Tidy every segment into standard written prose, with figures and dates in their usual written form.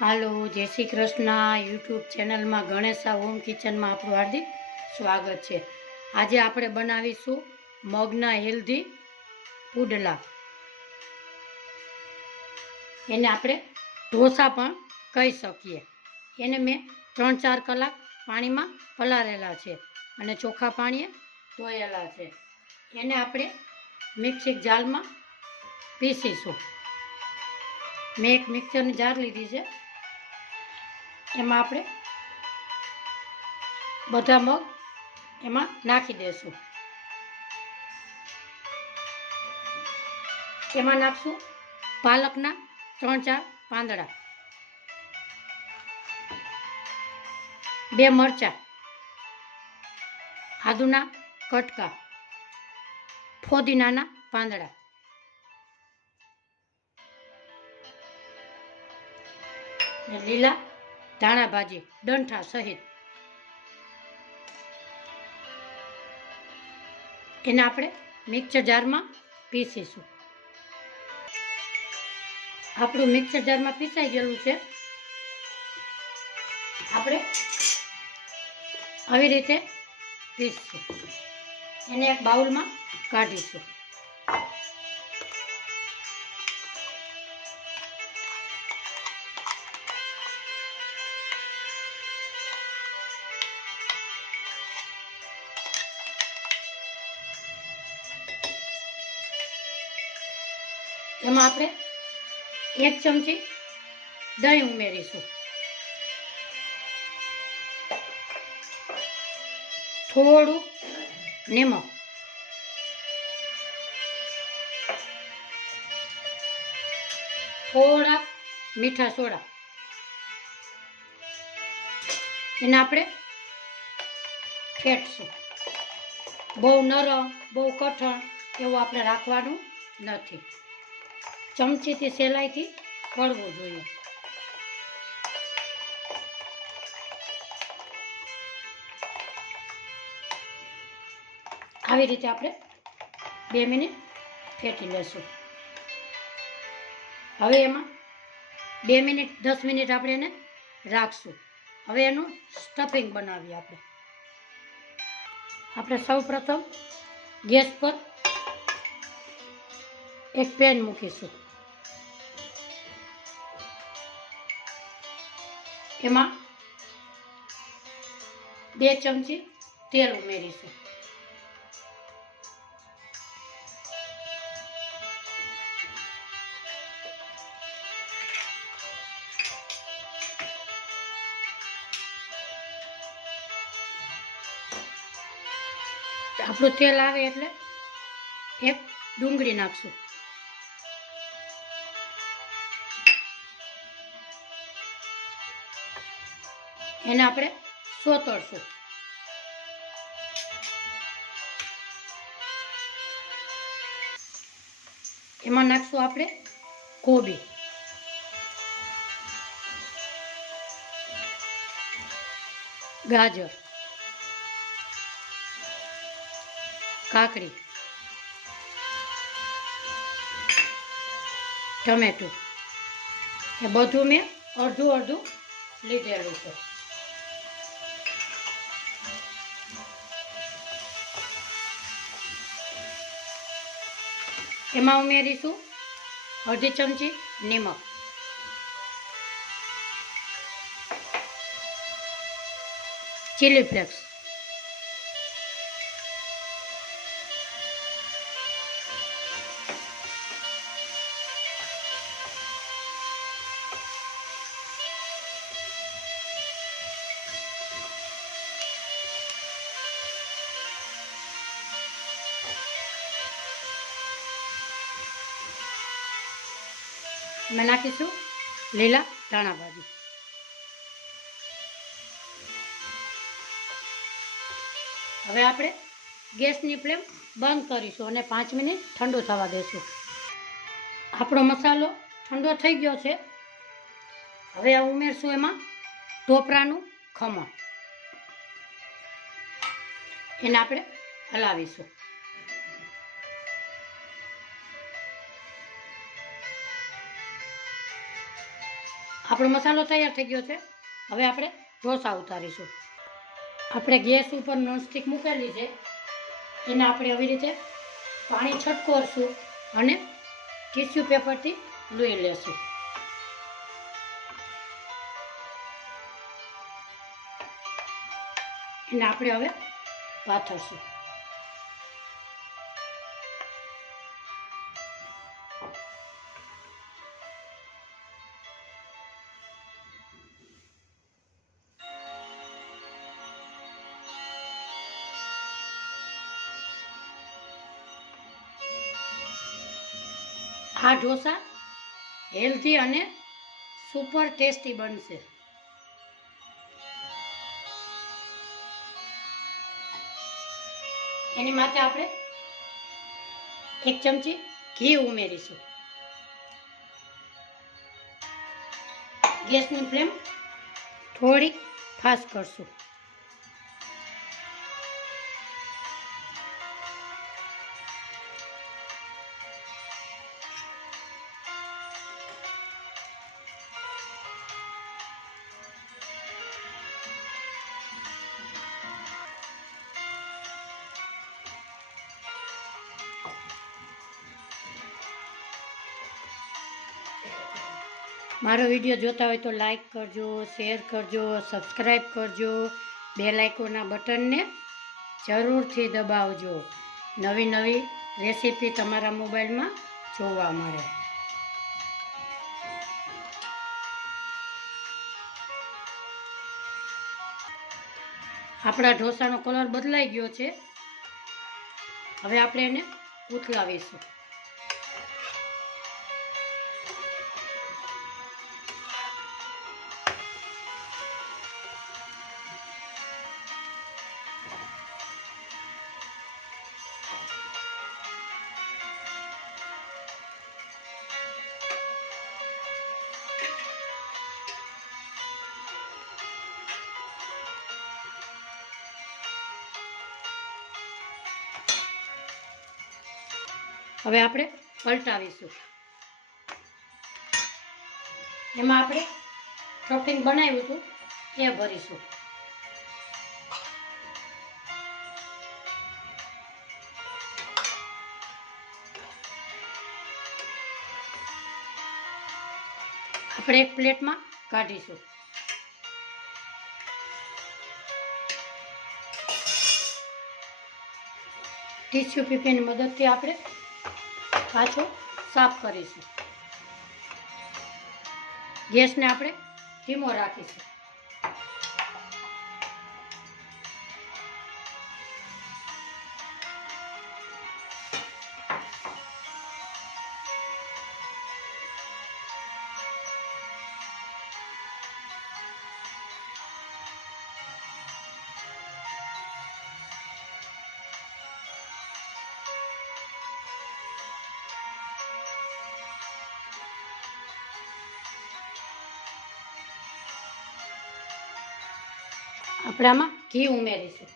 હાલો, જય શ્રી કૃષ્ણ. યુટ્યુબ ચેનલમાં ગણેશા હોમ કિચનમાં આપણું હાર્દિક સ્વાગત છે. આજે આપણે બનાવીશું મગના હેલ્ધી પુડલા. એને આપણે ઢોસા પણ કહી શકીએ. એને મેં 3-4 કલાક પાણીમાં પલાળેલા છે અને ચોખ્ખા પાણીએ ધોયેલા છે. એને આપણે મિક્સર જારમાં પીસીશું. મેં એક મિક્સરની જાર લીધી છે. એમાં આપણે બધા મગ એમાં નાખી દઈશું. એમાં નાખશું પાલકના 3-4 પાંદડા, 2 મરચાં, આદુના કટકા, ફોદીનાના પાંદડા, ને લીલા ધાણા ભાજી ડંઠા સહિત. એને આપણે મિક્સર જારમાં પીસીશું. આપણું મિક્સર જારમાં પીસાઈ ગયેલું છે. આપણે આવી રીતે પીસશું. એને એક બાઉલમાં કાઢીશું. એમાં આપણે 1 ચમચી દહીં ઉમેરીશું. થોડું નિમક, થોડા મીઠા સોડા. એને આપણે ફેટશું. બહુ નરમ બહુ કઠણ એવું આપણે રાખવાનું નથી. ચમચીથી સહેલાઈથી કળવું જોઈએ. આવી રીતે આપણે 2 મિનિટ ફેટી લેશું. હવે એમાં 2 મિનિટ 10 મિનિટ આપણે એને રાખશું. હવે એનું સ્ટફિંગ બનાવીએ. આપણે સૌ પ્રથમ ગેસ પર એક પેન મૂકીશું. એમાં 2 ચમચી તેલ ઉમેરીશું. આપણું તેલ આવે એટલે એક ડુંગળી નાખશું. એને આપણે સોતળશું. એમાં નાખશું આપણે કોબી, ગાજર, કાકડી, ટમેટું. એ બધું મેં અડધું લીધેલું છે. એમાં ઉમેરીશું અડધી ચમચી નિમક, ચીલી ફ્લેક્સ, એમાં નાખીશું લીલા ધાણા ભાજી. હવે આપણે ગેસની ફ્લેમ બંધ કરીશું અને 5 મિનિટ ઠંડો થવા દઈશું. આપણો મસાલો ઠંડો થઈ ગયો છે. હવે ઉમેરશું એમાં ટોપરાનું ખમણ. એને આપણે હલાવીશું. આપણો મસાલો તૈયાર થઈ ગયો છે. હવે આપણે ઢોસા ઉતારીશું. આપણે ગેસ ઉપર નોનસ્ટિક મૂકેલી છે, એને આપણે આવી રીતે પાણી છટકોરશું અને ટીશ્યુ પેપરથી લૂઈ લેશું. એને આપણે હવે પાથરશું. આ ઢોસા હેલ્ધી અને સુપર ટેસ્ટી બનશે. એની માટે આપણે 1 ચમચી ઘી ઉમેરીશું. ગેસની ફ્લેમ થોડી ફાસ્ટ કરશું. મારો વિડીયો જોતા હોય તો લાઈક કરજો, શેર કરજો, સબસ્ક્રાઈબ કરજો. બેલ આઇકોનના બટનને જરૂરથી દબાવજો. નવી નવી રેસીપી તમારા મોબાઈલમાં જોવા મળે. આપણા ઢોસાનો કલર બદલાઈ ગયો છે. હવે આપણે એને ઉથલાવીશું. હવે આપણે પલટાવીશું. એમાં આપણે સ્ટફિંગ બનાવ્યું હતું એ ભરીશું. આપણે એક પ્લેટમાં કાઢીશું. ટીશ્યુ પેપરની મદદથી આપણે પાછો સાફ કરીશું. ગેસને આપણે ધીમો રાખીશું. આપણે આમાં ઘી ઉમેરીશું.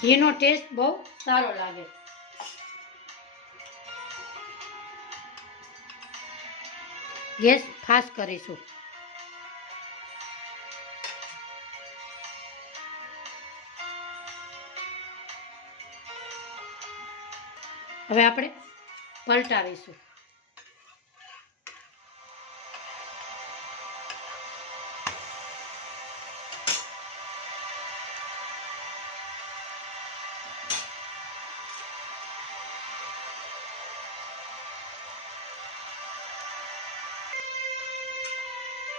ઘીનો ટેસ્ટ બહુ સારો લાગે. ગેસ ફાસ્ટ કરીશું. હવે આપણે પલટાવીશું.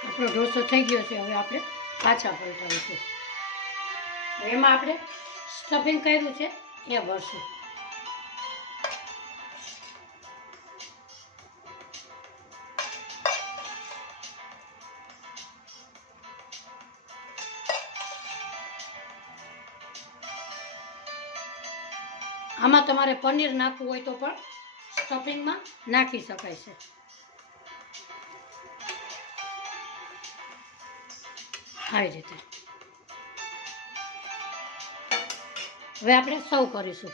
આપણો ઢોસો થઈ ગયો છે. હવે આપણે પાછા પલટાવીશું. એમાં આપણે સ્ટફિંગ કર્યું છે એ ભરશું. આમાં તમારે પનીર નાખવું હોય તો પણ સ્ટફિંગમાં નાખી શકાય છે. આવી રીતે હવે આપણે સર્વ કરીશું.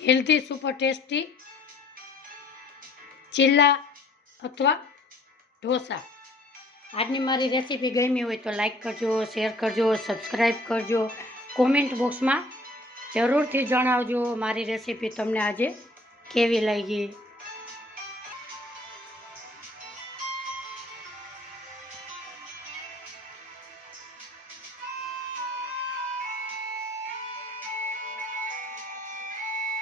હેલ્ધી સુપર ટેસ્ટી ચિલ્લા અથવા ઢોસા. આજની મારી રેસીપી ગમી હોય તો લાઈક કરજો, શેર કરજો, સબસ્ક્રાઈબ કરજો. કોમેન્ટ બોક્સમાં જરૂરથી જણાવજો મારી રેસીપી તમને આજે કેવી લાગી.